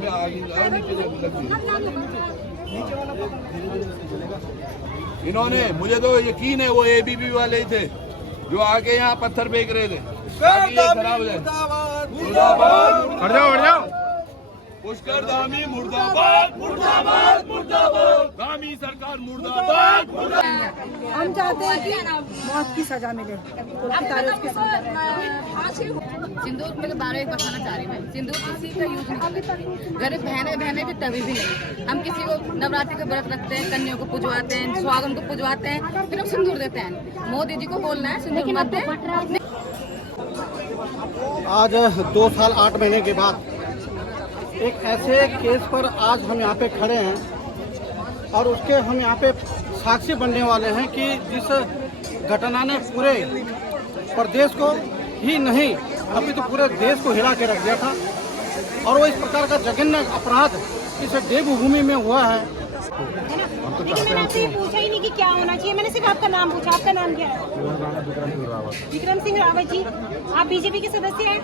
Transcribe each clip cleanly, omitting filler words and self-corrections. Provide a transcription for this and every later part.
में आगे इन्होंने, मुझे तो यकीन है वो एबीपी वाले ही थे जो आके यहाँ पत्थर फेंक रहे थे। खराब हो जाए। हट जाओ। पुष्कर धामी मुर्दाबाद, मुर्दाबाद, मुर्दाबाद। धामी सरकार मुर्दाबाद, मुर्दाबाद। हम चाहते हैं कि मौत की सजा मिले। सिंदूर मेरे 12 बताना चाह रही मैं, सिंदूर किसी का यूज नहीं करती। घर बहने भी तभी भी नहीं। हम किसी को नवरात्रि का व्रत रखते हैं, कन्याओं को पुजवाते हैं, सुहागन को पुजवाते हैं, फिर हम सिंदूर देते हैं। मोदी जी को बोलना है सिंदूर मत दें। आज 2 साल 8 महीने के बाद एक ऐसे केस पर आज हम यहाँ पे खड़े हैं और उसके हम यहाँ पे साक्षी बनने वाले हैं कि जिस घटना ने पूरे प्रदेश को ही नहीं अभी तो पूरे देश को हिला के रख दिया था और वो इस प्रकार का जघन्य अपराध इस देवभूमि में हुआ है। लेकिन मैंने आपसे पूछा ही नहीं कि क्या होना चाहिए, मैंने सिर्फ आपका नाम पूछा। आपका नाम क्या है? विक्रम सिंह रावत जी। आप बीजेपी के सदस्य हैं?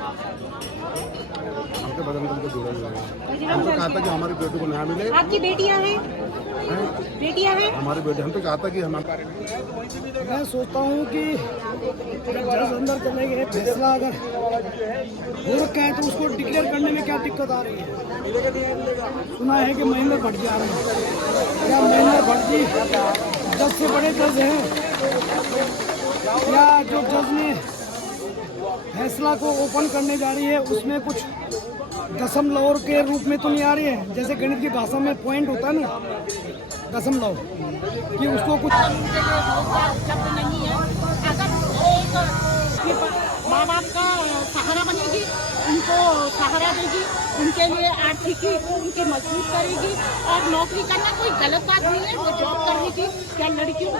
कहा था कि हमारी बेटी को न्याय मिले। आपकी बेटियां हैं? बेटियां हैं हमारी बेटी। हम तो कहा था कि हमारे, मैं सोचता हूँ कि जज अंदर करने के फैसला अगर हो रखा है तो उसको डिक्लेयर करने में क्या दिक्कत आ रही है। सुना है कि महेंद्र भट्ट जी आ रहे हैं। क्या महेंद्र भट्ट जी जज से बड़े जज हैं? या जो जज ने फैसला को ओपन करने जा रही है उसमें कुछ दशमलव के रूप में तो नहीं आ रही है, जैसे गणित की भाषा में पॉइंट होता है ना दशमलव, कि उसको कुछ शब्द नहीं है। अगर माँ बाप का सहारा बनेगी, उनको सहारा देगी, उनके लिए आर्थिक उनकी मजबूत करेगी और नौकरी करना कोई गलत बात नहीं है। वो जॉब करने की, क्या लड़कियों को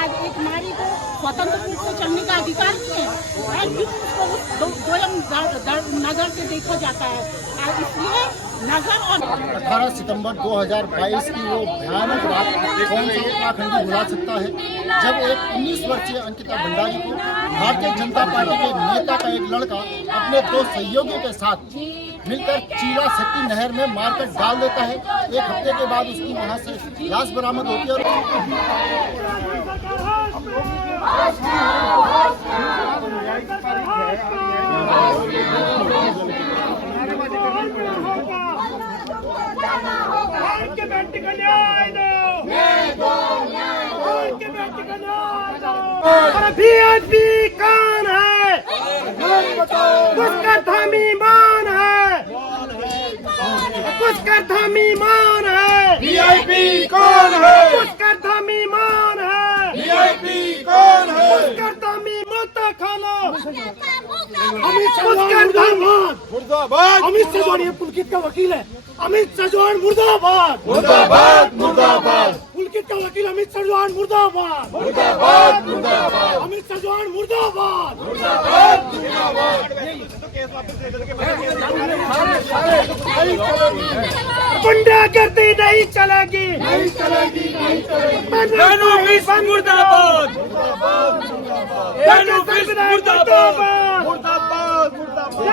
आज एक नारी को स्वतंत्र रूप से चलने का अधिकार नहीं है और उसको दोयम नजर से देखा जाता है। इसलिए नजर और 18 सितंबर 2022 की वो भयानक रात कौन सा उत्तराखंडी भुला सकता है जब एक 19 वर्षीय अंकिता भंडारी को भारतीय जनता पार्टी के नेता का एक लड़का अपने 2 सहयोगियों के साथ मिलकर चीला शक्ति नहर में मारकर डाल देता है। 1 हफ्ते के बाद उसकी वहां से लाश बरामद होती है। बीएसपी कौन है? पुष्कर धामी मान है। पुष्कर धामी मान है। वीआईपी कौन है? पुष्कर धामी मान है। वीआईपी कौन है? पुष्कर धामी मुद्दा खाना। पुष्कर धामी मुर्दाबाद, अमित सजवान, ये पुलकित का वकील है। अमित सजवान मुर्दाबाद, मुर्दाबाद, मुर्दाबाद। पुलकित का वकील अमित सजवान मुर्दाबाद, मुर्दाबाद, मुर्दाबाद। अमित सजवान मुर्दाबाद, मुर्दाबाद, मुर्दाबाद। गुंडागर्दी नहीं चलेगी, नहीं चलेगी, नहीं चलेगी। मुर्दाबाद, मुर्दाबाद, मुर्दाबाद,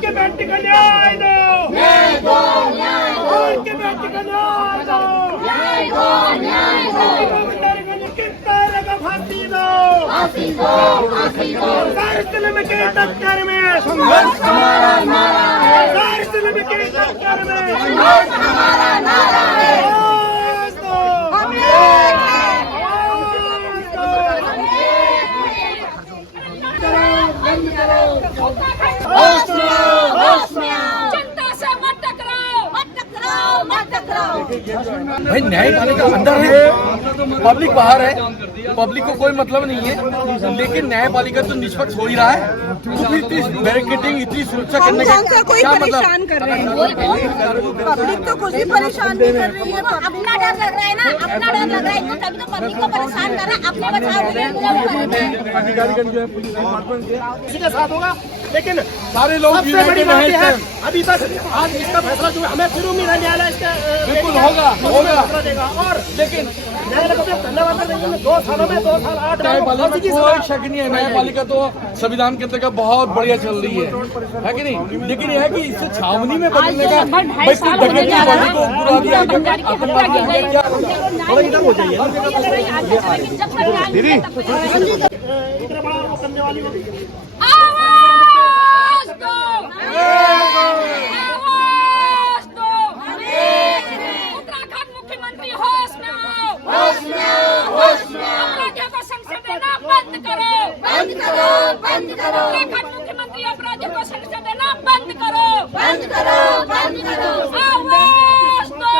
के बेटी का न्याय दो, के बेटी का न्याय दो, कितना लगा फांसी दो, सारे में के टक्कर में संघर्ष हमारा नारा है, सारे में के टक्कर में संघर्ष हमारा नारा है। भाई न्यायपालिका अंदर है, पब्लिक बाहर है, पब्लिक को कोई मतलब नहीं है, लेकिन न्यायपालिका तो निष्पक्ष हो ही रहा है। इतनी बैरिकेडिंग, इतनी सुरक्षा करने का क्या मतलब? कर रहे हैं पब्लिक तो कुछ भी परेशान नहीं कर रही है। अपना डर लग रहा है ना, अपना डर लग रहा है, तभी तो पब्लिक को परेशान कर रहा है। अपने बचाव के लिए अधिकारी का जो है पुलिस डिपार्टमेंट के साथ होगा। लेकिन सारे लोग सबसे बड़ी बात यह है हैं। अभी तक आज इसका फैसला जो है, हमें फिर उम्मीद है न्यायालय इसका बिल्कुल होगा फैसला देगा। और लेकिन न्यायालय को धन्यवाद देंगे। 2 सालों में 2 साल 8 न्यायपालिका में कोई शक नहीं है, न्यायपालिका तो संविधान के अंतर्गत बहुत बढ़िया चल रही है कि नहीं। लेकिन यह है कि इसे छावनी में बदलने का भाई कोई डकैती बॉडी को बुरा दिया गया। थोड़ा इधर हो जाइए दीदी इतना बड़ा वो करने वाली होगी। आवाज दो, आवाज दो, उत्तराखंड मुख्यमंत्री होश में आओ, होश में आओ, होश में आओ। अपराधियों को संसद देना बंद करो, बंद करो, बंद करो। उत्तराखंड मुख्यमंत्री अपराधियों को संसद देना बंद करो, बंद करो, बंद करो। आवाज दो,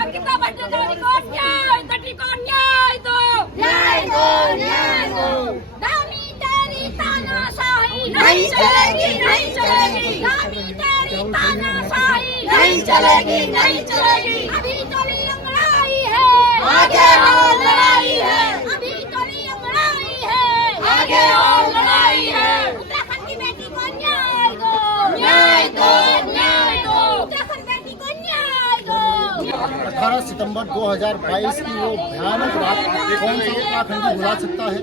अंकिता भट्टाचार्य को न्याय, तटी को न्याय दो, न्याय दो, न्याय दो। दामी तेरी तानाशाही नहीं चलेगी, नहीं चलेगी। दामी तेरी तानाशाही नहीं चलेगी, नहीं चलेगी। अभी तो लड़ाई है, आगे और लड़ाई है। अभी तो लड़ाई है, आगे और लड़ाई है। उत्तराखंड की बेटी को न्याय दो, न्याय दो, न्याय दो। उत्तराखंड बेटी को न्याय दो। 18 सितंबर 2022 की वो भयानक रात कौन सा उत्तराखंडी भुला सकता है,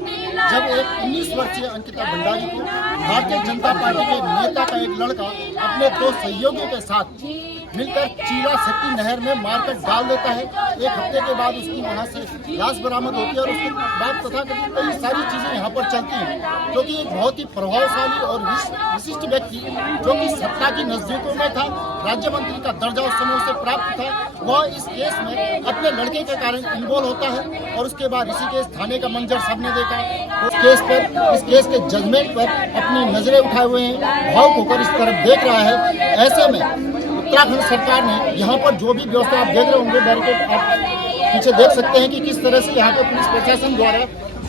जब एक 19 वर्षीय अंकिता भंडारी को भारतीय जनता पार्टी के नेता का एक लड़का अपने 2 सहयोगियों के साथ मिलकर चीला शक्ति नहर में मारकर डाल देता है। एक हफ्ते के बाद उसकी वहां से लाश बरामद होती है और उसके बाद तथाकथित कई सारी चीजें यहाँ पर चलती हैं, क्योंकि एक बहुत ही प्रभावशाली और विशिष्ट व्यक्ति जो कि सत्ता की नजदीकों में था, राज्य मंत्री का दर्जा उस समय उसे प्राप्त था, वह इस केस में अपने लड़के के कारण इन्वॉल्व होता है। और उसके बाद ऋषिकेश थाने का मंजर सबने देखा। इस केस के जजमेंट पर अपनी नजरें उठाए हुए हैं, भावुक होकर इस तरफ देख रहा है। ऐसे में उत्तराखंड सरकार ने यहाँ पर जो भी व्यवस्था आप देख रहे होंगे, बैरिकेड आप पीछे देख सकते हैं कि किस तरह से यहाँ पे पुलिस प्रशासन द्वारा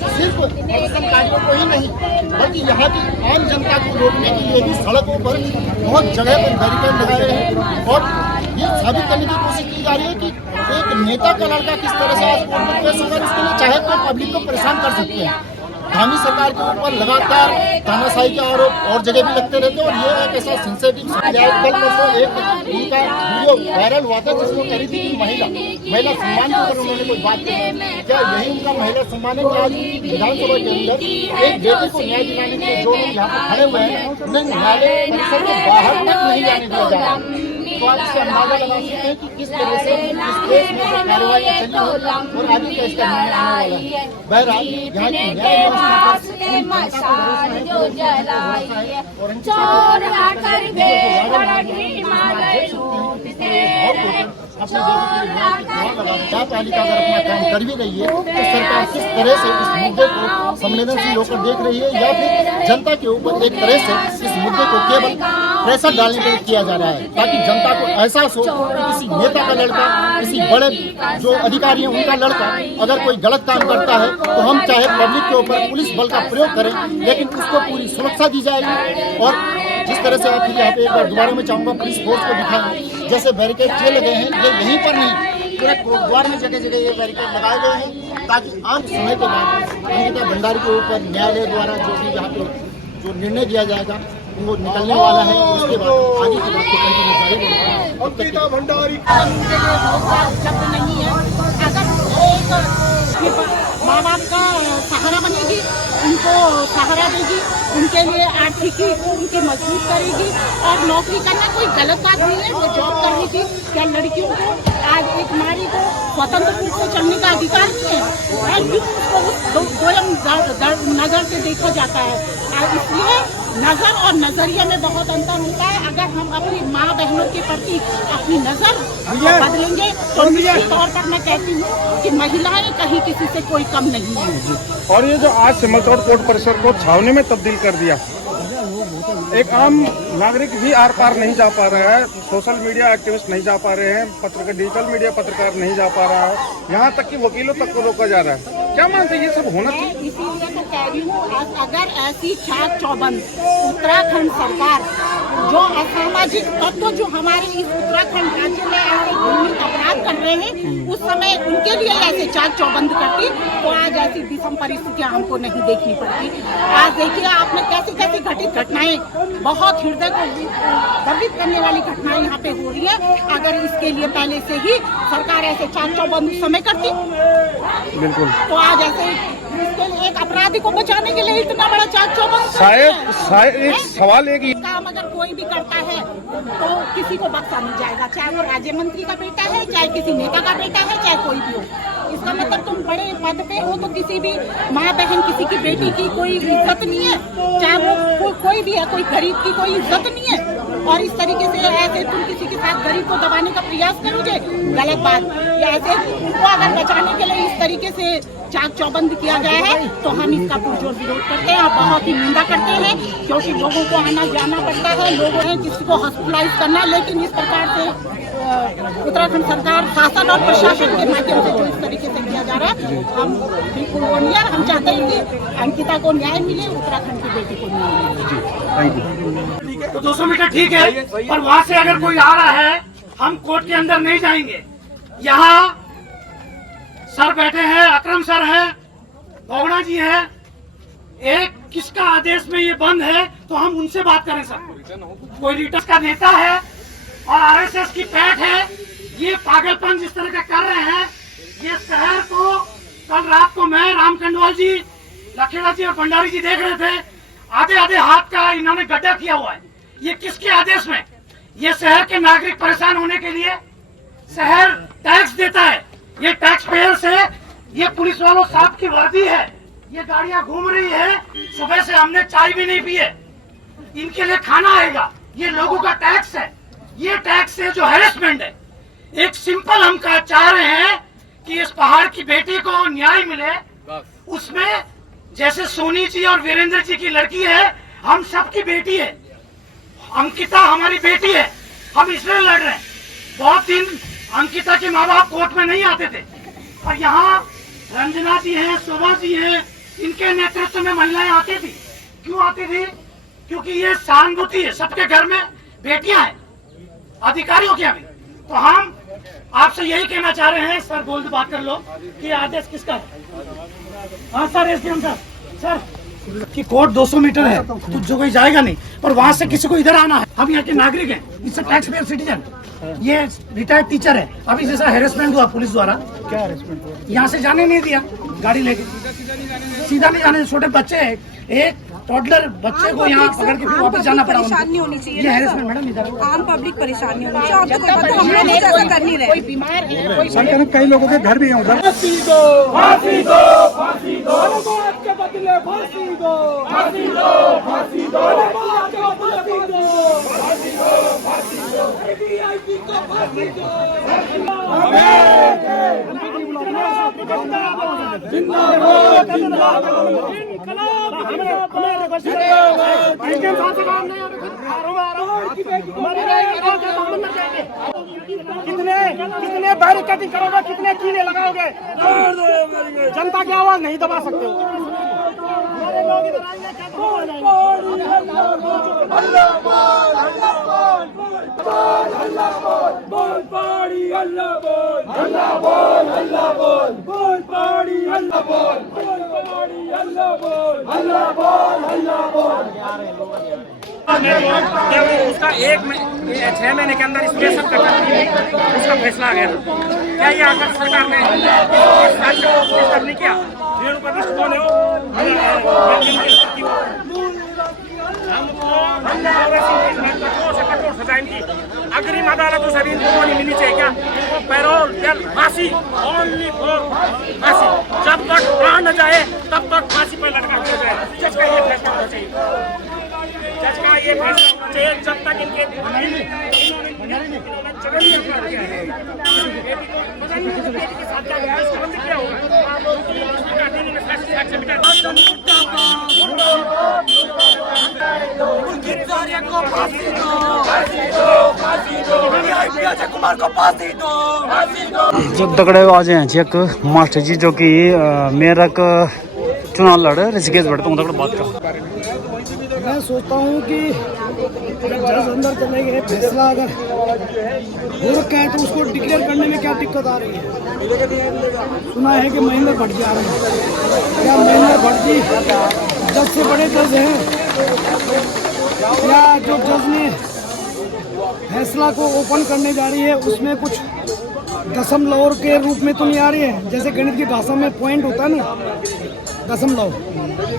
सिर्फ प्रदर्शनकारियों को ही नहीं बल्कि यहाँ की आम जनता को रोकने के लिए भी सड़कों पर बहुत जगह पर बैरिकेड लगाए हैं। और ये साबित करने की कोशिश की जा रही है कि एक नेता का लड़का किस तरह से आज कोर्ट में पेश होगा, इसके लिए चाहे तो पब्लिक को परेशान कर सकते हैं। धामी सरकार के ऊपर लगातार तानाशाही के आरोप और जगह भी लगते रहते हैं। और ये एक ऐसा सेंसिटिव कल परसों एक उनका वीडियो वायरल हुआ था जिसमें कह रही थी कि महिला सम्मान के ऊपर उन्होंने कोई बात की। क्या यही उनका महिला सम्मान है कि आज विधानसभा के अंदर एक बेटे को न्याय दिलाने के लिए जो लोग यहाँ पर खड़े हुए हैं उन्हें न्यायालय परिसर के बाहर तक नहीं जाने दिया जा रहा। तो आप इससे अंदाजा लगा सकते हैं कि किस तरह से इस केस में जो कार्रवाई चली है और आगे क्या इसका निर्णय आने वाला है। बहरहाल यहाँ की न्याय न्यायपालिका अगर अपना काम कर भी रही है तो सरकार किस तरह से इस मुद्दे को संवेदनशील होकर देख रही है, या फिर जनता के ऊपर एक तरह से इस मुद्दे को केवल प्रेशर डालने के लिए किया जा रहा है, ताकि जनता को एहसास हो कि किसी नेता का लड़का, किसी बड़े जो अधिकारी हैं उनका लड़का अगर कोई गलत काम करता है तो हम चाहे पब्लिक के ऊपर पुलिस बल का प्रयोग करें, लेकिन उसको पूरी सुरक्षा दी जाएगी। और जिस तरह से आप यहाँ पे एक बार दोबारा मैं चाहूँगा पुलिस फोर्स को दिखाएं, जैसे बैरिकेड ये लगे हैं, ये यहीं पर नहीं पूरे कोटद्वार में जगह जगह ये बैरिकेड लगाए गए हैं, ताकि आम समय के बाद अंकिता भंडारी के ऊपर न्यायालय द्वारा जो भी यहाँ पे जो निर्णय दिया जाएगा वो निकलने वाला है। उसके बाद आगे की बात को कंटिन्यू जारी रहेगा। अंकिता भंडारी शब्द नहीं है। अगर एक माँ बाप का सहारा बनेगी, उनको सहारा देगी, उनके लिए आर्थिकी उनकी मजबूत करेगी। और नौकरी करना कोई गलत बात नहीं है, वो जॉब करनी थी। क्या लड़कियों को आज एक नारी को स्वतंत्र रूप से चलने का अधिकार नहीं है? और क्यों उसको दोयम नजर से देखा जाता है? इसलिए नजर और नजरिए में बहुत अंतर होता है। अगर हम अपनी माँ बहनों के प्रति अपनी नजर बदलेंगे तो निश्चित तौर पर मैं कहती हूँ कि महिलाएं कहीं किसी से कोई कम नहीं है। और ये जो आज सिमलतोड़ कोर्ट परिसर को छावनी में तब्दील कर दिया, एक आम नागरिक भी आर पार नहीं जा पा रहा है, सोशल मीडिया एक्टिविस्ट नहीं जा पा रहे हैं, पत्रकार डिजिटल मीडिया पत्रकार नहीं जा पा रहा है, यहाँ तक कि वकीलों तक को रोका जा रहा है। क्या मानते हैं ये सब होना चाहिए? इसीलिए तो कह रही हूँ, अगर ऐसी चाक चौबंद उत्तराखंड सरकार जो असामाजिक तत्व जो हमारे इस उत्तराखंड राज्य में ऐसे घृणित अपराध कर रहे हैं, उस समय उनके लिए ऐसे चाक चौबंद करती तो आज ऐसी विषम परिस्थितियां हमको नहीं देखनी पड़ती। आज देखिए आपने कैसी कैसी घटित घटनाएं, बहुत हृदय को गर्वित करने वाली घटनाएं यहाँ पे हो रही है। अगर इसके लिए पहले से ही सरकार ऐसे चाक चौबंद उस समय करती बिल्कुल, तो आज ऐसे इसके लिए एक अपराधी को बचाने के लिए इतना बड़ा चाक चौबंद शायद एक सवाल एक काम अगर कोई भी करता है तो किसी को बख्शा नहीं जाएगा, चाहे वो राज्य मंत्री का बेटा है, चाहे किसी नेता का बेटा है, चाहे कोई भी हो। इसका मतलब तुम बड़े पद पे हो तो किसी भी माँ बहन, किसी की बेटी की कोई इज्जत नहीं है, चाहे वो कोई भी है, कोई गरीब की कोई इज्जत नहीं है। और इस तरीके से ऐसे तुम किसी के साथ गरीब को दबाने का प्रयास करोगे, गलत बात। या ऐसे उनको अगर बचाने के लिए इस तरीके से चाक चौबंद किया गया है तो हम इसका पुरजोर विरोध करते हैं, बहुत ही निंदा करते हैं, क्योंकि लोगों को आना जाना पड़ता है, लोग हैं किसी को हॉस्पिटलाइज करना, लेकिन इस प्रकार से उत्तराखंड सरकार शासन और प्रशासन के माध्यम से जो इस तरीके से किया जा रहा है, हम बिल्कुल वो नहीं है। हम चाहते हैं कि अंकिता को न्याय मिले, उत्तराखंड की बेटी को न्याय मिले। ठीक है, तो 200 मीटर ठीक है, पर वहाँ से अगर कोई आ रहा है, हम कोर्ट के अंदर नहीं जाएंगे। यहाँ सर बैठे हैं, अकरम सर है, बोगड़ा जी है, एक किसका आदेश में ये बंद है तो हम उनसे बात करें सर। कोई रिटर्न का नेता है और आरएसएस की पैठ है, ये पागलपन जिस तरह का कर रहे हैं, ये शहर को कल रात को मैं, राम कंडवाल जी, लखेड़ा जी और भंडारी जी देख रहे थे, आधे आधे हाथ का इन्होंने गड्ढा किया हुआ है। ये किसके आदेश में? ये शहर के नागरिक परेशान होने के लिए शहर टैक्स देता है, ये टैक्स पेयर से, ये पुलिस वालों साहब की वर्दी है, ये गाड़ियां घूम रही है, सुबह से हमने चाय भी नहीं पी है, इनके लिए खाना आएगा, ये लोगों का टैक्स है, ये टैक्स से जो हैरेसमेंट है। एक सिंपल हम चाह रहे हैं कि इस पहाड़ की बेटी को न्याय मिले, उसमें जैसे सोनी जी और वीरेंद्र जी की लड़की है, हम सबकी बेटी है, अंकिता हमारी बेटी है, हम इसलिए लड़ रहे हैं। बहुत दिन अंकिता के माँ बाप कोर्ट में नहीं आते थे, और यहाँ रंजना जी हैं, शोभा जी हैं, इनके नेतृत्व में महिलाएं आती थी। क्यों आती थी? क्योंकि ये सहानुभूति है, सबके घर में बेटियां हैं, अधिकारियों के भी। तो हम आपसे यही कहना चाह रहे हैं, सर बोल बात कर लो कि आदेश किसका है। हाँ सर, एसडीएम सर कि कोर्ट 200 मीटर है तो जो कोई जाएगा नहीं, पर वहाँ से किसी को इधर आना है। हम यहाँ के नागरिक हैं, इट्स टैक्स पेयर सिटीजन। ये रिटायर्ड टीचर है, अभी जैसा हेरेसमेंट हुआ पुलिस द्वारा, क्या हेरेसमेंट हुआ? यहाँ से जाने नहीं दिया गाड़ी लेके, सीधा नहीं जाने, छोटे बच्चे हैं, एक टॉडलर बच्चे को यहाँ पकड़ के फिर वापस जाना पड़ा। परेशानी होनी चाहिए, ये हेरेसमेंट मैडम, इधर आम पब्लिक परेशानी होनी चाहिए। और तो कोई पता हम लोग ऐसा कर नहीं रहे, कोई बीमार है, कोई कई लोगों के घर भी हैं उधर। फांसी दो, फांसी दो, फांसी दो, अनुवाद के बदले फांसी दो, फांसी दो, फांसी दो, अनुवाद के बदले फांसी दो, फांसी दो, फांसी दो, ABIP को फांसी दो। जिंदाबाद, जिंदाबाद, जिंदाबाद, इनकलाब जिंदाबाद, जिंदाबाद। इसके साथ काम नहीं कितने बैरिकेडिंग करोगे, कितने कीले लगाओगे? जनता की आवाज नहीं दबा सकते हो। उसका 6 महीने के अंदर स्पेशल उसका फैसला आ गया। क्या ये अगर सरकार ने नहीं किया, कौन है कठोर सजा इनकी अग्रिम अदालत तो सभी इनको नहीं मिलनी चाहिए। क्या इनको पैरोल जेल फांसी, ओनली फॉर फांसी, जब तक प्राण न जाए तब तक फांसी पर लटका दिया जाए। जज का ये फैसला होना चाहिए, जज का ये फैसला होना चाहिए। जब तक इनके के साथ क्या गया, इसका बंद किया होगा। जो तगड़े आवाज हैं चेक मास्टर जी जो कि मेरा चुनाव लड़ ऋषिकेश बैठता हूँ, बात कर। मैं सोचता हूँ कि जज अंदर चले गए, फैसला अगर हो रखा है तो उसको डिक्लेयर करने में क्या दिक्कत आ रही है? सुना है कि महेंद्र भट्ट जी आ रहे हैं। क्या महेंद्र भट्ट जी जज से बड़े जज हैं? क्या जो जज ने फैसला को ओपन करने जा रही है उसमें कुछ दशमलव के रूप में तो नहीं आ रही है? जैसे गणित की भाषा में पॉइंट होता है ना, दशमलव,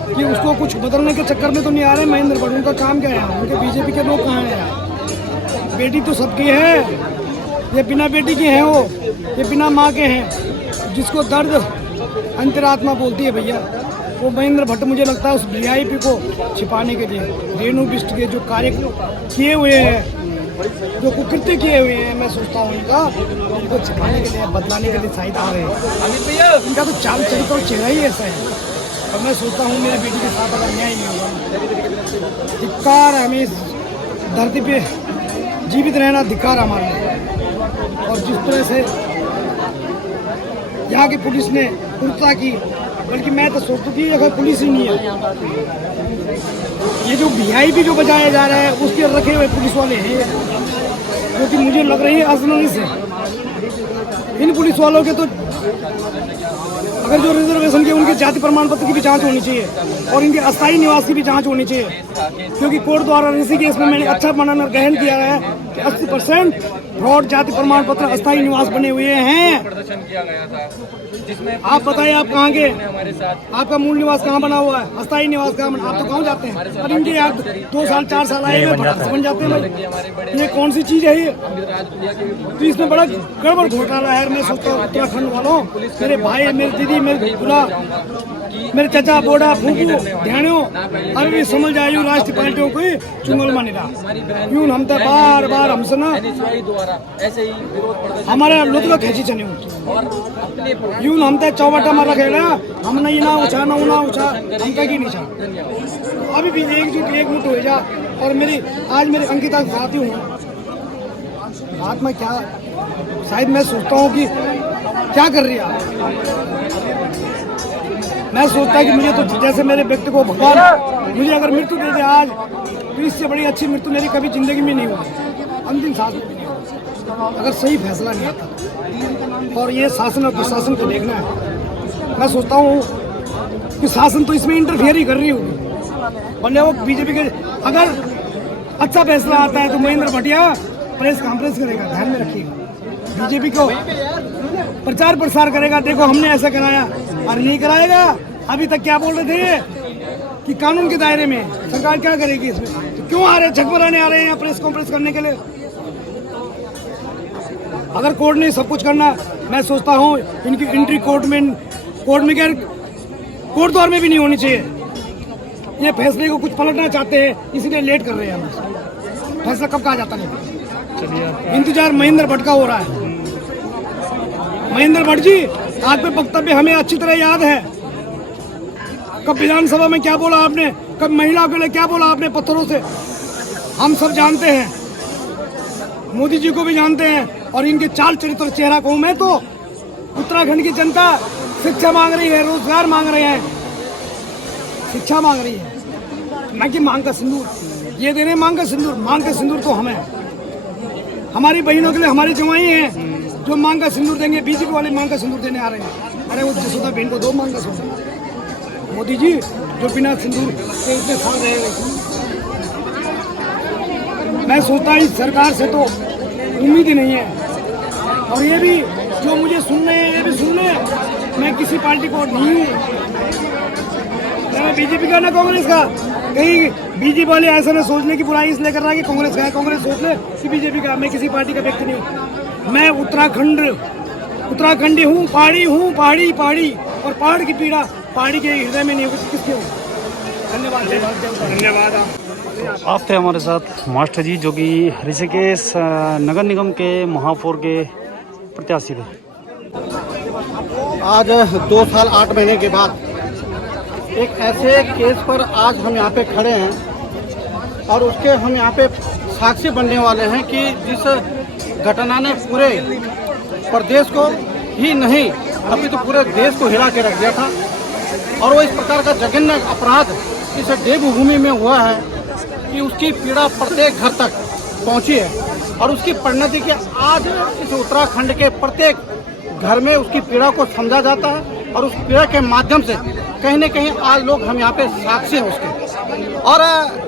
कि उसको कुछ बदलने के चक्कर में तो नहीं आ रहे महेंद्र भट्ट। उनका काम क्या है? उनके बीजेपी के लोग कहाँ हैं? बेटी तो सबकी है, ये बिना बेटी के हैं, वो ये बिना माँ के हैं। जिसको दर्द अंतरात्मा बोलती है भैया, वो महेंद्र भट्ट मुझे लगता है उस वीआईपी को छिपाने के लिए रेणु बिष्ट के जो कार्य किए हुए हैं, जो कुकृत्य किए हुए हैं, मैं सोचता हूँ इनको छिपाने के लिए, बदलाने के लिए शायद आ रहे हैं। इनका तो चाल चरित्र और चेहरा ही ऐसा है। और मैं सोचता हूँ मेरी बेटी के साथ अगर न्याय नहीं होगा, धिक्कार, हमें इस धरती पे जीवित रहना धिक्कार हमारे लिए। और जिस तरह से यहाँ की पुलिस ने क्रूरता की, बल्कि मैं तो सोचता कि अगर पुलिस ही नहीं है, ये जो वीआईपी जो बजाया जा रहा है उसके रखे हुए पुलिस वाले हैं, क्योंकि मुझे लग रही है असली से इन पुलिस वालों के तो अगर जो रिजर्वेशन के उनके जाति प्रमाण पत्र की भी जांच होनी चाहिए और इनके अस्थायी निवास की भी जांच होनी चाहिए। क्योंकि कोर्ट द्वारा ऋषिकेश में मैंने अच्छा मानना ग्रहण किया है कि 80% फ्रॉड जाति प्रमाण पत्र अस्थायी निवास बने हुए हैं। आप बताइए आप कहाँ के? आपका मूल निवास कहाँ बना हुआ है? अस्थायी निवास कहाँ बना? आप तो गाँव जाते हैं और इनके यहाँ 2 साल 4 साल आए हुए बन जाते हैं। ये कौन सी चीज है ये? तो इसमें बड़ा गड़बड़ घोटाला है। मैं सोचता हूँ उत्तराखंड वालों, मेरे भाई, मेरी दीदी, मेरे दूल्हा, मेरे चाचा, बोड़ा, फूफू, ध्यानियों, अभी भी समझ जाए यूँ राष्ट्रीय पार्टियों को चुंगल मानी रहा यूँ हम तो बार बार हमसे ना हमारे लुत्फ खेची चने यूँ हम तो चौबटा मारा खेला, हम नहीं ना उछा ना उना उछा, हम तक ही नहीं छा। अभी भी एकजुट एक मुठ हो जा। और आज मेरी अंकिता साथी हूँ, बात में क्या शायद मैं सोचता हूँ कि क्या कर रही है। मैं सोचता कि मुझे तो जैसे मेरे व्यक्ति को भगवान मुझे अगर मृत्यु दे दे आज, तो इससे बड़ी अच्छी मृत्यु मेरी कभी जिंदगी में नहीं हुई, अंतिम सांस में भी नहीं हुई, अगर सही फैसला नहीं आता। और ये शासन और प्रशासन को देखना है। मैं सोचता हूँ कि शासन तो इसमें इंटरफेयर ही कर रही होगी, भले वो बीजेपी के अगर अच्छा फैसला आता है तो महेंद्र भटिया प्रेस कॉन्फ्रेंस करेगा, ध्यान में रखिएगा। बीजेपी को प्रचार प्रसार करेगा, देखो हमने ऐसा कराया, और नहीं कराएगा। अभी तक क्या बोल रहे थे कि कानून के दायरे में सरकार क्या करेगी इसमें, तो क्यों आ रहे झकमराने आ रहे हैं यहाँ प्रेस कॉन्फ्रेंस करने के लिए? अगर कोर्ट ने सब कुछ करना, मैं सोचता हूँ इनकी एंट्री कोर्ट में क्या कोर्ट द्वार में भी नहीं होनी चाहिए। ये फैसले को कुछ पलटना चाहते हैं, इसीलिए लेट कर रहे हैं हम। फैसला कब कहा जाता नहीं, इंतजार महेंद्र भट्ट का हो रहा है। महेंद्र भट्ट जी, आपके वक्तव्य हमें अच्छी तरह याद है। कब विधानसभा में क्या बोला आपने, कब महिलाओं के लिए क्या बोला आपने पत्थरों से, हम सब जानते हैं, मोदी जी को भी जानते हैं। और इनके चाल चरित्र चेहरा को मैं तो उत्तराखंड की जनता शिक्षा मांग रही है, रोजगार मांग रहे हैं, शिक्षा मांग रही है, न कि मांग का सिंदूर। ये दे रहे मांग का सिंदूर, मांग का सिंदूर तो हमें, हमारी बहनों के लिए हमारी जवाई हैं जो मांग का सिंदूर देंगे। बीजेपी वाले मांग का सिंदूर देने आ रहे हैं। अरे वो जसोदा बहन को दो मांग का सिंदूर। मोदी जी जो बिना सिंदूर के इतने साल रहे, मैं सोचता इस सरकार से तो उम्मीद ही नहीं है। और ये भी जो मुझे सुनने हैं ये भी सुन ले, मैं किसी पार्टी को नहीं हूँ, मैं बीजेपी का ना कांग्रेस का। कहीं बीजेपी वाले ऐसा ना सोचने की बुराई इसलिए कर रहा है कि कांग्रेस का है, कांग्रेस सोच ले कि बीजेपी का। मैं किसी पार्टी का व्यक्ति नहीं हूँ, मैं उत्तराखंडी हूँ, पहाड़ी और पहाड़ की पीड़ा पहाड़ी के हृदय में नहीं होगी, किसके हो। धन्यवाद। आप थे हमारे साथ मास्टर जी, जो कि ऋषिकेश नगर निगम के महापौर के प्रत्याशी थे। आज 2 साल 8 महीने के बाद एक ऐसे केस पर आज हम यहाँ पे खड़े हैं और उसके हम यहाँ पे साक्षी बनने वाले हैं कि जिस घटना ने पूरे प्रदेश को ही नहीं अभी तो पूरे देश को हिला के रख दिया था। और वो इस प्रकार का जघन्य अपराध इस देवभूमि में हुआ है, कि उसकी पीड़ा प्रत्येक घर तक पहुंची है और उसकी परिणति के आज इस उत्तराखंड के प्रत्येक घर में उसकी पीड़ा को समझा जाता है और उस पीड़ा के माध्यम से कहीं न कहीं आज लोग हम यहाँ पे साक्षी हैं उसके। और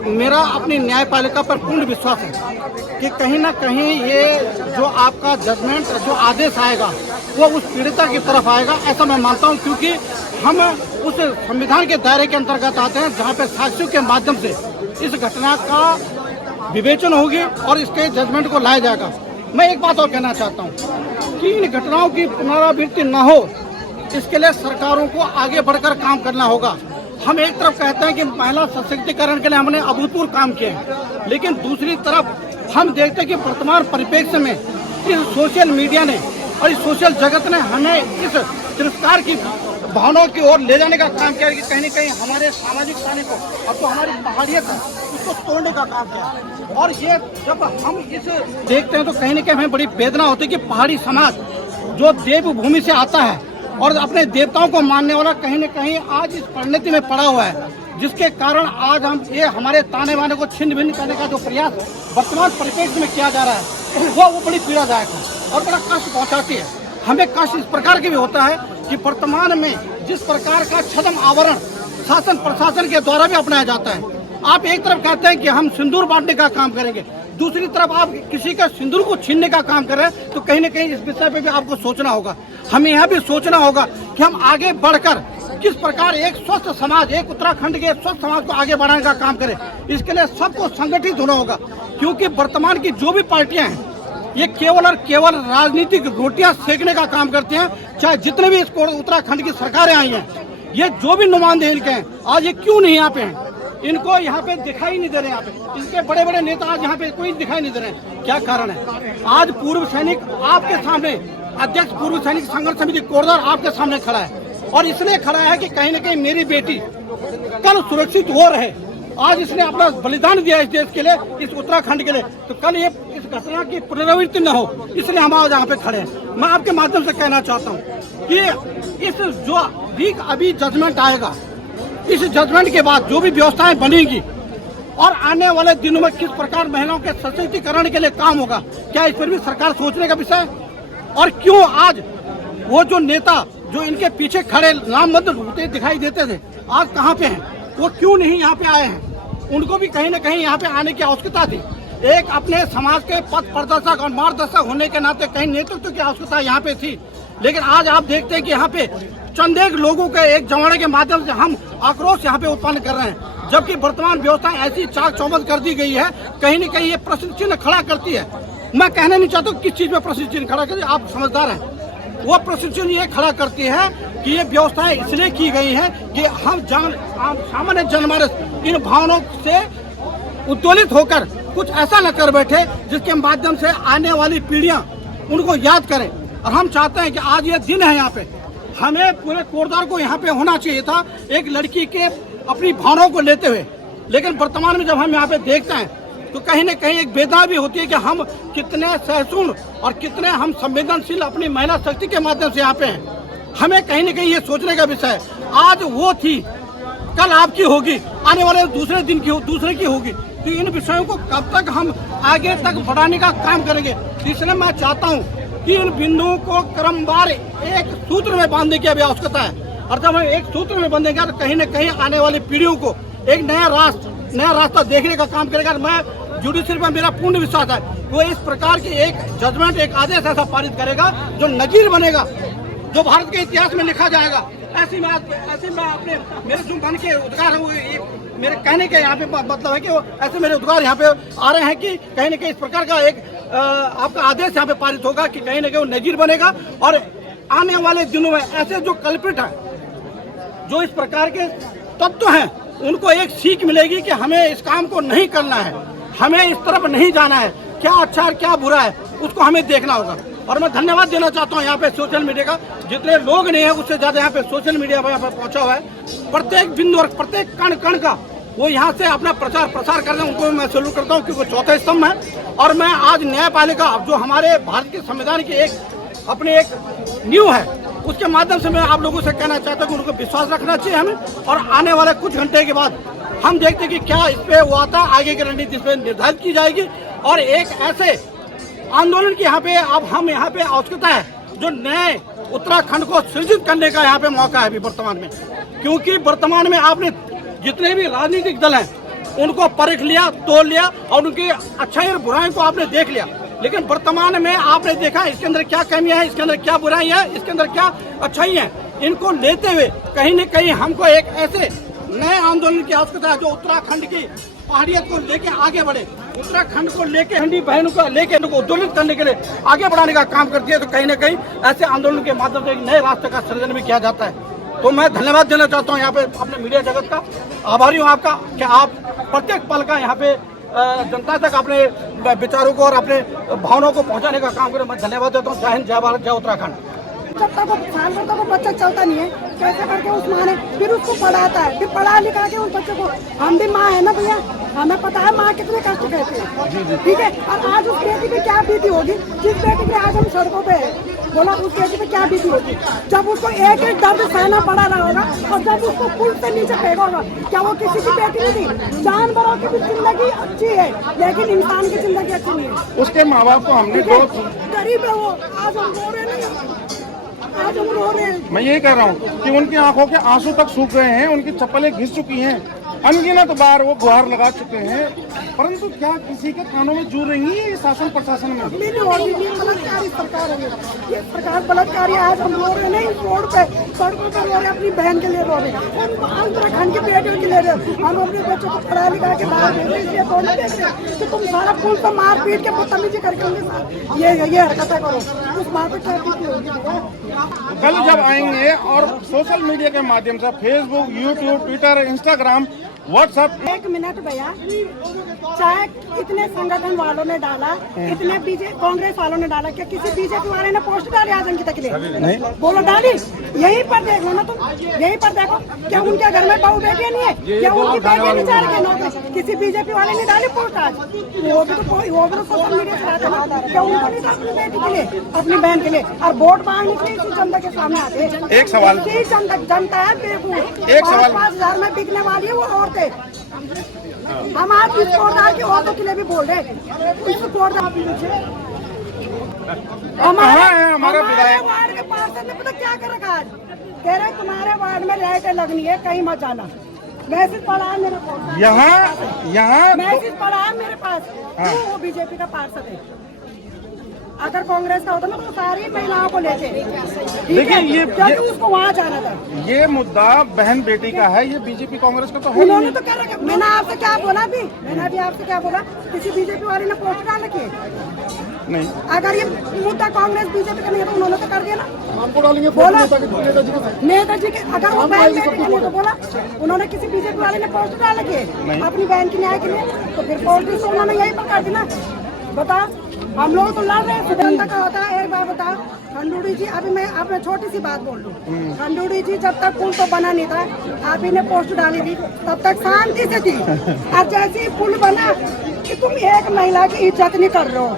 मेरा अपनी न्यायपालिका पर पूर्ण विश्वास है कि कहीं ना कहीं ये जो आपका जजमेंट, जो आदेश आएगा वो उस पीड़िता की तरफ आएगा, ऐसा मैं मानता हूँ। क्योंकि हम उस संविधान के दायरे के अंतर्गत आते हैं जहाँ पे साक्ष्यों के माध्यम से इस घटना का विवेचन होगी और इसके जजमेंट को लाया जाएगा। मैं एक बात और कहना चाहता हूँ कि इन घटनाओं की पुनरावृत्ति न हो, इसके लिए सरकारों को आगे बढ़कर काम करना होगा। हम एक तरफ कहते हैं कि महिला सशक्तिकरण के लिए हमने अभूतपूर्व काम किए हैं, लेकिन दूसरी तरफ हम देखते हैं कि वर्तमान परिप्रेक्ष्य में इस सोशल मीडिया ने और इस सोशल जगत ने हमें इस तिरस्कार की भावनाओं की ओर ले जाने का काम किया कि कहीं न कहीं हमारे सामाजिक ताने को और तो हमारी पहाड़ियत है उसको तोड़ने का काम किया। और ये जब हम इस देखते हैं तो कहीं न कहीं हमें बड़ी वेदना होती है कि पहाड़ी समाज जो देवभूमि से आता है और अपने देवताओं को मानने वाला कहीं न कहीं आज इस परिणति में पड़ा हुआ है, जिसके कारण आज हम ये हमारे ताने बाने को छिन्न भिन्न करने का जो प्रयास वर्तमान परिप्रेक्ष्य में किया जा रहा है वो बड़ी पीड़ादायक है और बड़ा कष्ट पहुंचाती है। हमें कष्ट इस प्रकार के भी होता है कि वर्तमान में जिस प्रकार का छद्म आवरण शासन प्रशासन के द्वारा भी अपनाया जाता है। आप एक तरफ कहते हैं कि हम सिंदूर बांटने का काम करेंगे, दूसरी तरफ आप किसी का सिंदूर को छीनने का काम कर रहे हैं, तो कहीं न कहीं इस विषय पे भी आपको सोचना होगा। हमें यह भी सोचना होगा कि हम आगे बढ़कर किस प्रकार एक स्वस्थ समाज, एक उत्तराखंड के स्वस्थ समाज को आगे बढ़ाने का काम करें। इसके लिए सबको संगठित होना होगा, क्योंकि वर्तमान की जो भी पार्टियां हैं ये केवल और केवल राजनीतिक रोटियां सेकने का काम करते हैं। चाहे जितने भी इस उत्तराखंड की सरकारें आई हैं, ये जो भी नुमाइंदे इनके हैं, आज ये क्यों नहीं यहाँ पे हैं? इनको यहाँ पे दिखाई नहीं दे रहे। यहाँ पे इनके बड़े बड़े नेता आज यहाँ पे कोई दिखाई नहीं दे रहे। क्या कारण है? आज पूर्व सैनिक आपके सामने, अध्यक्ष पूर्व सैनिक संघर्ष समिति कोरदार आपके सामने खड़ा है और इसलिए खड़ा है कि कहीं न कहीं मेरी बेटी कल सुरक्षित हो रहे। आज इसने अपना बलिदान दिया इस देश के लिए, इस उत्तराखंड के लिए, तो कल ये इस घटना की पुनरावृत्ति न हो, इसलिए हम आज यहाँ पे खड़े हैं। मैं आपके माध्यम से कहना चाहता हूँ कि इस जो भी अभी जजमेंट आएगा, इस जजमेंट के बाद जो भी व्यवस्थाएं बनेगी और आने वाले दिनों में किस प्रकार महिलाओं के सशक्तिकरण के लिए काम होगा, क्या इस पर भी सरकार सोचने का विषय है? और क्यों आज वो जो नेता जो इनके पीछे खड़े नामबंद होते दिखाई देते थे, आज कहाँ पे हैं? वो क्यों नहीं यहाँ पे आए हैं? उनको भी कहीं न कहीं यहाँ पे आने की आवश्यकता थी। एक अपने समाज के पथ प्रदर्शक और मार्गदर्शक होने के नाते कहीं नेतृत्व की आवश्यकता यहाँ पे थी, लेकिन आज आप देखते हैं कि यहाँ पे चंद एक लोगों के एक जमाने के माध्यम से हम आक्रोश यहाँ पे उत्पन्न कर रहे हैं, जबकि वर्तमान व्यवस्था ऐसी चाक चौबंद कर दी गई है, कहीं न कहीं ये प्रश्न चिन्ह खड़ा करती है। मैं कहना नहीं चाहता किस चीज में प्रश्न चिन्ह खड़ा करती है, आप समझदार हैं। वो प्रश्न चिन्ह ये खड़ा करती है कि ये व्यवस्थाएं इसलिए की गई है कि हम सामान्य जनमानस इन भावनाओं से उद्दोलित होकर कुछ ऐसा न कर बैठे जिसके माध्यम से आने वाली पीढ़ियां उनको याद करें। और हम चाहते हैं कि आज ये दिन है, यहाँ पे हमें पूरे कोरदार को यहाँ पे होना चाहिए था एक लड़की के अपनी भावनाओं को लेते हुए, लेकिन वर्तमान में जब हम यहाँ पे देखते हैं तो कहीं न कहीं एक वेदना भी होती है कि हम कितने सहिष्णु और कितने हम संवेदनशील अपनी महिला शक्ति के माध्यम से यहाँ पे हैं। हमें कहीं न कहीं ये सोचने का विषय है। आज वो थी, कल आपकी होगी, आने वाले दूसरे दिन की दूसरे की होगी, तो इन विषयों को कब तक हम आगे तक बढ़ाने का काम करेंगे? इसलिए मैं चाहता हूँ कि इन बिंदुओं को क्रमवार एक सूत्र में बांधने की अभी आवश्यकता है। और जब हम एक सूत्र में बांधेंगे तो कहीं न कहीं आने वाली पीढ़ियों को एक नया रास्ता देखने का काम करेगा। मैं जुडिशरी पर मेरा पूर्ण विश्वास है वो इस प्रकार की एक जजमेंट, एक आदेश ऐसा पारित करेगा जो नजीर बनेगा, जो भारत के इतिहास में लिखा जाएगा। ऐसी मैं अपने मेरे जो मन के उद्गार है, मेरे कहने के यहाँ पे मतलब है कि ऐसे मेरे उद्गार यहाँ पे आ रहे हैं कि कहीं न कहीं इस प्रकार का एक आपका आदेश यहाँ पे पारित होगा कि कहीं न कहीं वो नजीर बनेगा। और आने वाले दिनों में ऐसे जो कल्पित है, जो इस प्रकार के तत्व हैं, उनको एक सीख मिलेगी कि हमें इस काम को नहीं करना है, हमें इस तरफ नहीं जाना है, क्या अच्छा और क्या बुरा है उसको हमें देखना होगा। और मैं धन्यवाद देना चाहता हूँ यहाँ पे सोशल मीडिया का, जितने लोग नहीं है उससे ज्यादा यहाँ पे सोशल मीडिया यहाँ पे पहुंचा हुआ है। प्रत्येक बिंदु और प्रत्येक कण कण का वो यहाँ से अपना प्रचार प्रसार कर रहे हैं, उनको मैं सैल्यूट करता हूँ क्योंकि चौथा स्तंभ है। और मैं आज न्यायपालिका जो हमारे भारत के संविधान की एक नींव है, उसके माध्यम से मैं आप लोगों से कहना चाहता हूँ कि उनको विश्वास रखना चाहिए हमें। और आने वाले कुछ घंटे के बाद हम देखते कि क्या इस पे वो आता है, आगे की रणनीति इस पे निर्धारित की जाएगी। और एक ऐसे आंदोलन की यहाँ पे अब हम यहाँ पे आवश्यकता है जो नए उत्तराखंड को सृजित करने का यहाँ पे मौका है अभी वर्तमान में, क्योंकि वर्तमान में आपने जितने भी राजनीतिक दल हैं उनको परख लिया, तोड़ लिया और उनकी अच्छाई और बुराई को आपने देख लिया। लेकिन वर्तमान में आपने देखा इसके अंदर क्या कमियां है, इसके अंदर क्या बुराई है, इसके अंदर क्या अच्छाई है। इनको लेते हुए कहीं न कहीं हमको एक ऐसे नए आंदोलन की आवश्यकता है जो उत्तराखंड की पहाड़ियत को लेके आगे बढ़े, उत्तराखंड को लेके हिंदी बहनों को लेके इनको उद्दोलित करने के लिए आगे बढ़ाने का काम करती है। तो कहीं न कहीं ऐसे आंदोलन के माध्यम से एक नए रास्ते का सृजन भी किया जाता है। तो मैं धन्यवाद देना चाहता हूँ यहाँ पे अपने मीडिया जगत का, आभारी हूँ आपका कि आप प्रत्येक पल का यहाँ पे जनता तक अपने विचारों को और अपने भावनाओं को पहुँचाने का काम करें। मैं धन्यवाद देता हूँ। जय हिंद, जय भारत, जय उत्तराखंड। जब तक साल भर तक वो बच्चा चलता नहीं है, कैसे करके उस माँ ने फिर उसको पढ़ाता है, फिर पढ़ा लिखा के उस बच्चे को, हम भी माँ है ना भैया, हमें पता है माँ कितने कष्ट कहते हैं, ठीक है। और आज उस बेटी पे क्या बीती होगी, जिस बेटी पे आज हम सड़कों पे है, बोला उस बेटी पे क्या बीती होगी, जब उसको एक एक दर्द सहना पड़ा रहा होगा और जब उसको पुल से नीचे फेंका होगा। क्या वो किसी की बेटी नहीं थी? जानवरों की भी जिंदगी अच्छी है लेकिन इंसान की जिंदगी अच्छी नहीं है। उसके माँ बाप को हमने गरीब है वो, आज हम रो रहे नहीं, आज हम रो रहे हैं। मैं यही कह रहा हूँ कि उनकी आंखों के आंसू तक सूख गए हैं, उनकी चप्पलें घिस चुकी हैं, अनगिनत बार वो गुहार लगा चुके हैं, परंतु क्या किसी के कानों में जू रही है शासन प्रशासन में? बलात्कारी सरकार है, ये सरकार बलात्कारी। आज हम रो रहे नहीं, रोड पे सड़कों पर रो रहे, अपनी बहन के लिए रो रहे, उत्तराखंड के बेटियों के लिए हम अपने बच्चों को पढ़ा लिखा के बाहर भेज रहे, इसलिए बोलने देख रहे कि तुम सारा पुल पर मार पीट के बदतमीजी करके उनके साथ ये हरकतें करो, उस माँ पे क्या बीती होगी। कल जब आएंगे और सोशल मीडिया के माध्यम से Facebook, YouTube, Twitter, Instagram, WhatsApp. एक मिनट भैया, चाहे इतने संगठन वालों ने डाला, इतने कांग्रेस वालों ने डाला, क्या किसी बीजेपी वाले ने पोस्ट डाली आज अंकिता के लिए? बोलो डाली? यहीं पर देख लो ना तुम, यहीं पर देखो, क्या उनके घर में बहू बेटियां नहीं है? क्या उनकी बेटियां नहीं जा रही है नौकरी? किसी बीजेपी वाले ने डाली पोस्ट आज? वो भी तो सोशल मीडिया चलाते ना, क्या उनको नहीं था अपनी बेटी के लिए, अपनी बहन के लिए? और वोट मांगने के लिए इसी जनता के सामने आते। एक सवाल, जनता है बेवकूफ, एक सवाल, 5,000 में बिकने वाली है वो औरतें। हम आज इस कोर्ट के औरतों के लिए भी बोल रहे हमारे वार्ड के पार्षद ने पता क्या कर रखा आज, कह रहे तुम्हारे वार्ड में लाइटें लगनी है, कहीं मत जाना। मैसेज पड़ा है मेरे को, यहाँ मैसेज पड़ा है मेरे पास। वो बीजेपी का पार्षद है, अगर कांग्रेस का होता ना तो सारी महिलाओं को लेके, देखिए ये उसको वहाँ जाना था। ये मुद्दा बहन बेटी का है, ये बीजेपी कांग्रेस का तो है। उन्होंने तो क्या रखा, मैंने आपसे क्या बोला भी, मैंने भी आपसे क्या बोला, किसी बीजेपी वाले ने पोस्ट डाल रखी नहीं। अगर ये मुद्दा कांग्रेस बीजेपी का नहीं तो उन्होंने तो कर दिया ना, हमको डालेंगे बोला नेताजी के, अगर वो बहन बेटी के लिए तो बोला, उन्होंने किसी बीजेपी वाले ने पोस्ट डाल रखी है अपनी बहन की न्याय के लिए, तो फिर पॉलिटिक्स उन्होंने यही पर कर दी ना। बता, हम लोग तो लड़ रहे हैं, सुगंधा का होता है। एक बार बताओ खंडूड़ी जी, अभी मैं आपने छोटी सी बात बोल दूं, खंडूड़ी जी जब तक पुल तो बना नहीं था, आप ही ने पोस्ट डाली थी, तब तक शांति से थी। अब जैसे ही पुल बना कि तुम एक महिला की इज्जत नहीं कर रहे हो,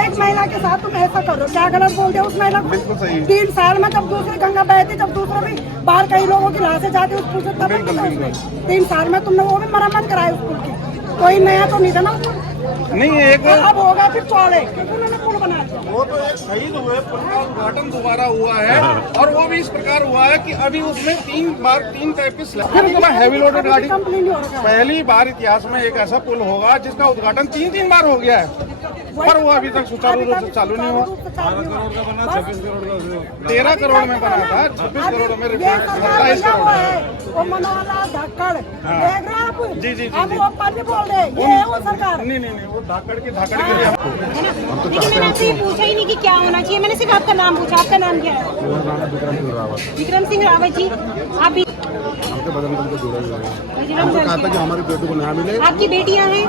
एक महिला के साथ तुम ऐसा कर रहे हो, क्या गलत बोल दिया उस महिला को? 3 साल में जब दूसरी गंगा बहती, जब दूसरा भी बाहर कई लोगों की लाशें जाती उस पुल से, तब 3 साल में तुमने वो भी मरम्मत कराई उस पुल की, कोई नया तो नहीं था ना नहीं। एक अब होगा फिर चौड़े, क्योंकि उन्होंने पुल बना दिया। वो तो एक शहीद हुए, पुल का उद्घाटन दोबारा हुआ है और वो भी इस प्रकार हुआ है कि अभी उसमें 3 टाइप की स्लैब, हैवी लोडेड गाड़ी, पहली बार इतिहास में एक ऐसा पुल होगा जिसका उद्घाटन 3 बार हो गया है, पर वो अभी तक सुचारू रूप से चालू नहीं हुआ। 13 करोड़ में बना था, 26 करोड़ में 27 करोड़ जी जी जी नहीं, वो धाकड़ के लिए लेकिन मैंने आपसे पूछा ही नहीं कि क्या होना चाहिए, मैंने सिर्फ आपका नाम पूछा। आपका नाम क्या है? विक्रम सिंह रावत जी। आप कहा था कि हमारी बेटी को न्याय मिले। आपकी बेटियां हैं?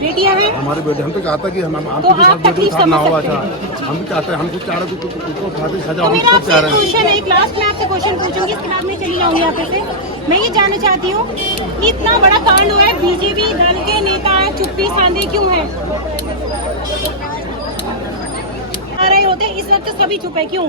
बेटियां हैं हमारी बेटी, हम तो चाहता कि हम ना हुआ था, हम भी चाहते हैं, हमको चाह रहे उसको फांसी सजा मेरा आपसे क्वेश्चन है, लास्ट में आपसे क्वेश्चन पूछूंगी, इसके बाद में चली जाऊंगी यहाँ से। मैं ये जानना चाहती हूँ, इतना बड़ा कांड हुआ है, बीजेपी दल के नेता है, चुप्पी साधे क्यों है? आ रहे होते इस वक्त सभी चुप है, क्यों?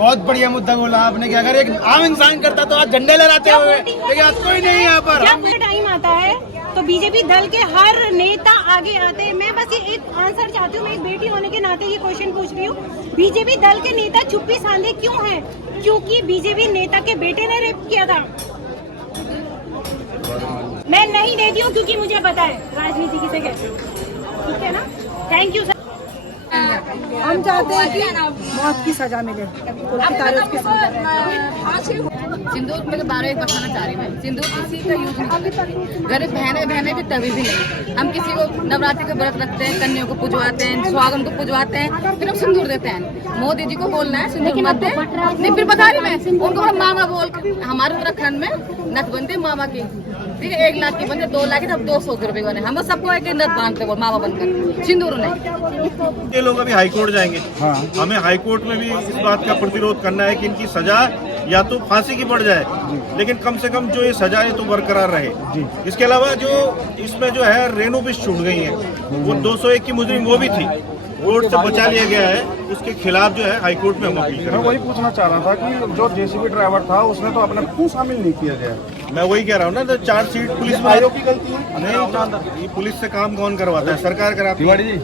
बहुत बढ़िया मुद्दा बोला आपने कि अगर एक आम इंसान करता तो आज झंडे लहराते हुए, लेकिन आज कोई नहीं यहाँ पर। जब टाइम आता है तो बीजेपी दल के हर नेता आगे आते हैं। मैं बस ये एक आंसर चाहती हूँ, मैं एक बेटी होने के नाते ये क्वेश्चन पूछ रही हूँ, बीजेपी दल के नेता चुप्पी साधे क्यों हैं? क्योंकि बीजेपी नेता के बेटे ने रेप किया था। मैं नहीं देती हूँ क्योंकि मुझे पता है राजनीति किसे कहते हैं, ठीक है ना। Thank you sir. हम चाहते हैं कि मौत की सजा मिले। सिंदूर में 12 बताना चाह रही मैं, सिंदूर किसी का यूज नहीं करते। घर बहने भी तभी भी नहीं। हम किसी को नवरात्रि का व्रत रखते हैं, कन्याओं को पुजवाते हैं, सुहागन को पुजवाते हैं, फिर हम सिंदूर देते हैं। मोदी जी को बोलना है सिंदूर मत दे, नहीं फिर बता रही मैं उनको मामा बोल। हमारे उत्तराखंड में नथ बनते मामा की, ठीक है, 1 लाख की बनते, 2 लाख की, तब 200 रुपए बने। हम सबको एक नथ बांधते बोल मामा बनकर सिंदूर नहीं। ये लोग अभी हाई कोर्ट जाएंगे। हमें हाई कोर्ट में भी इस बात का प्रतिरोध करना है कि इनकी सजा या तो फांसी की बढ़ जाए, लेकिन कम से कम जो ये सजा है तो बरकरार रहे। इसके अलावा जो इसमें जो है रेनू भी छूट गई है, वो 201 की मुजरिम वो भी थी, कोर्ट से बचा लिया गया है, उसके खिलाफ जो है हाई कोर्ट में हम अपील करेंगे। मैं वही पूछना चाह रहा था कि जो जेसीबी ड्राइवर था उसने तो अपना क्यों शामिल नहीं किया गया? मैं वही कह रहा हूँ ना, तो चार्जशीट पुलिस वालों की गलती है नहीं। ये पुलिस से काम कौन करवाता है? सरकार कराती है।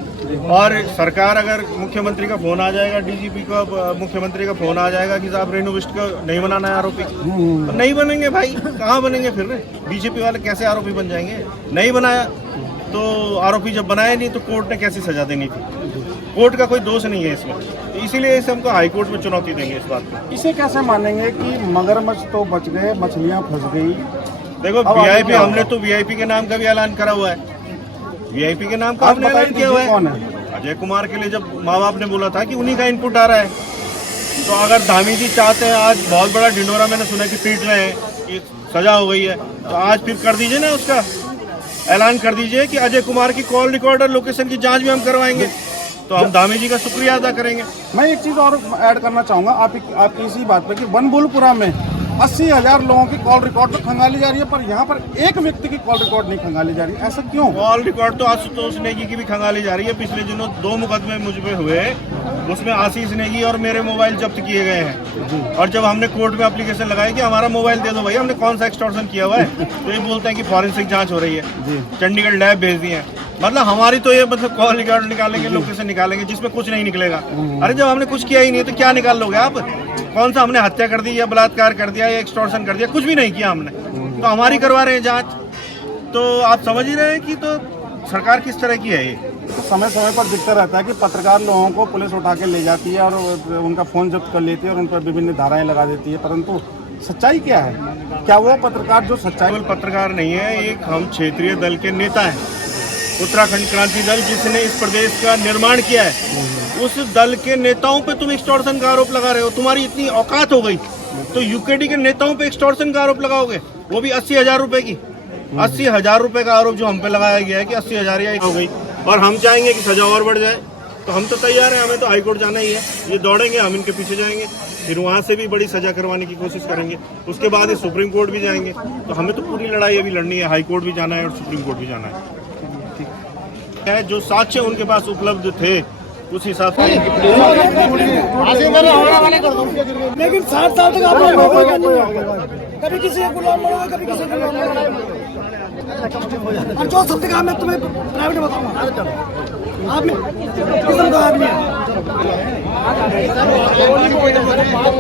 और सरकार अगर मुख्यमंत्री का फोन आ जाएगा, डीजीपी का मुख्यमंत्री का फोन आ जाएगा कि साहब रेनू बिष्ट का नहीं बनाना है आरोपी, तो नहीं बनेंगे भाई। कहाँ बनेंगे फिर? बीजेपी वाले कैसे आरोपी बन जाएंगे? नहीं बनाया तो आरोपी जब बनाया नहीं तो कोर्ट ने कैसी सजा देनी थी? कोर्ट का कोई दोष नहीं है इसमें, तो इसीलिए इसे हमको हाई कोर्ट में चुनौती देंगे इस बात को। इसे कैसे मानेंगे कि मगरमच्छ तो बच गए, मछलियां फंस गई? देखो वीआईपी, हमने तो वीआईपी के नाम का भी ऐलान करा हुआ है। वीआईपी के नाम का हमने ऐलान किया हुआ है। कौन है? अजय कुमार के लिए जब माँ बाप ने बोला था कि उन्हीं का इनपुट आ रहा है, तो अगर धामी जी चाहते हैं, आज बहुत बड़ा ढिंडोरा मैंने सुना कि पीट रहे हैं कि सजा हो गई है, तो आज फिर कर दीजिए ना, उसका ऐलान कर दीजिए कि अजय कुमार की कॉल रिकॉर्ड और लोकेशन की जांच भी हम करवाएंगे, तो हम धामी जी का शुक्रिया अदा करेंगे। मैं एक चीज और ऐड करना चाहूंगा आपकी इसी बात पे कि बनबुलपुरा में 80,000 लोगों की कॉल रिकॉर्ड तो खंगाली जा रही है, पर यहाँ पर एक व्यक्ति की कॉल रिकॉर्ड नहीं खंगाली जा रही, ऐसा क्यों? कॉल रिकॉर्ड तो आशुतोष नेगी की भी खंगाली जा रही है। पिछले दिनों 2 मुकदमे मुझ पे हुए, उसमें आशीष नेगी और मेरे मोबाइल जब्त किए गए हैं। और जब हमने कोर्ट में एप्लीकेशन लगाई कि हमारा मोबाइल दे दो भाई, हमने कौन सा एक्सटॉर्शन किया हुआ है, तो ये बोलते हैं कि फॉरेंसिक जांच हो रही है, चंडीगढ़ लैब भेज दी है। मतलब हमारी तो ये मतलब कॉल रिकॉर्ड निकालेंगे, लोकेशन निकालेंगे, जिसमें कुछ नहीं निकलेगा। अरे जब हमने कुछ किया ही नहीं तो क्या निकाल लोगे आप? कौन सा हमने हत्या कर दी या बलात्कार कर दिया या एक्सटॉर्शन कर दिया? कुछ भी नहीं किया हमने, तो हमारी करवा रहे हैं जांच। तो आप समझ ही रहे हैं कि तो सरकार किस तरह की है ये। तो समय समय पर दिखता रहता है कि पत्रकार लोगों को पुलिस उठा के ले जाती है और उनका फोन जब्त कर लेती है और उन पर विभिन्न धाराएं लगा देती है, परंतु सच्चाई क्या है? क्या वो पत्रकार जो सच्चाई? केवल पत्रकार नहीं है, एक हम क्षेत्रीय दल के नेता हैं, उत्तराखंड क्रांति दल जिसने इस प्रदेश का निर्माण किया है, उस दल के नेताओं पे तुम एक्सटॉर्शन का आरोप लगा रहे हो। तुम्हारी इतनी औकात हो गई तो यूकेडी के नेताओं पे एक्सटॉर्शन का आरोप लगाओगे, वो भी 80,000 रुपए की। 80,000 रुपए का आरोप जो हम पे लगाया गया है कि 80,000 या हो गई, और हम चाहेंगे कि सजा और बढ़ जाए, तो हम तो तैयार हैं, हमें तो हाईकोर्ट जाना ही है। ये दौड़ेंगे, हम इनके पीछे जाएंगे, फिर वहाँ से भी बड़ी सजा करवाने की कोशिश करेंगे। उसके बाद ये सुप्रीम कोर्ट भी जाएंगे, तो हमें तो पूरी लड़ाई अभी लड़नी है। हाई कोर्ट भी जाना है और सुप्रीम कोर्ट भी जाना है। जो साक्ष्य उनके पास उपलब्ध थे उस हिसाब से। लेकिन 60 साल तक आप कभी किसी को गुलाम बनोगे, कभी किसी को गुलाम बनोगे। और जो सत्य काम मैं तुम्हें प्राइवेट बताऊंगा, आप किस्म का आदमी है।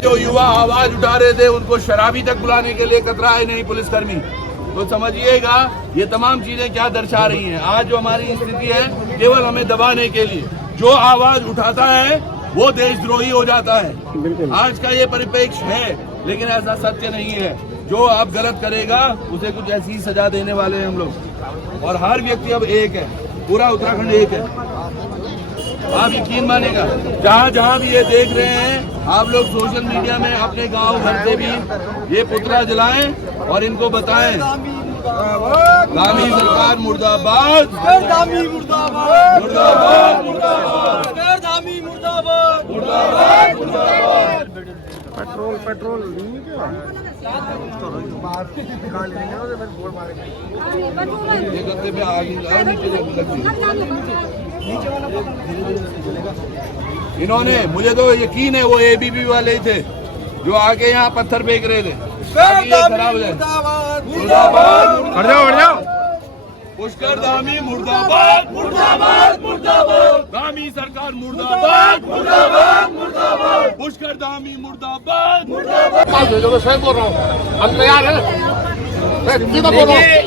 जो युवा आवाज उठा रहे थे उनको शराबी तक बुलाने के लिए कतराए नहीं पुलिसकर्मी। तो समझिएगा ये तमाम चीजें क्या दर्शा रही हैं। आज जो हमारी स्थिति है केवल हमें दबाने के लिए, जो आवाज उठाता है वो देशद्रोही हो जाता है। आज का ये परिप्रेक्ष्य है, लेकिन ऐसा सत्य नहीं है। जो आप गलत करेगा उसे कुछ ऐसी सजा देने वाले हैं हम लोग, और हर व्यक्ति अब एक है, पूरा उत्तराखंड एक है। आप यकीन मानेगा, जहाँ जहाँ भी ये देख रहे हैं आप लोग सोशल मीडिया में अपने गांव घर से भी ये पुतला जलाएं और इनको बताएं, धामी सरकार मुर्दाबाद, धामी मुर्दाबाद, मुर्दाबाद, मुर्दाबाद, धामी मुर्दाबाद, मुर्दाबाद, मुर्दाबाद। पेट्रोल नहीं क्या? ये गद्दे पे आग नीचे लग गई। इन्होंने, मुझे तो यकीन है वो एबीपी वाले ही थे जो आके यहाँ पत्थर फेंक रहे थे ताकि ये खराब हो जाए। मुर्दाबाद, हट जाओ। पुष्कर धामी मुर्दाबाद, मुर्दाबाद, मुर्दाबाद। धामी सरकार मुर्दाबाद, मुर्दाबाद, मुर्दाबाद। पुष्कर धामी मुर्दाबाद, मुर्दाबाद। मैं बोल रहा हूँ, हम तैयार हैं। मैं सीधा बोल रहा हूँ।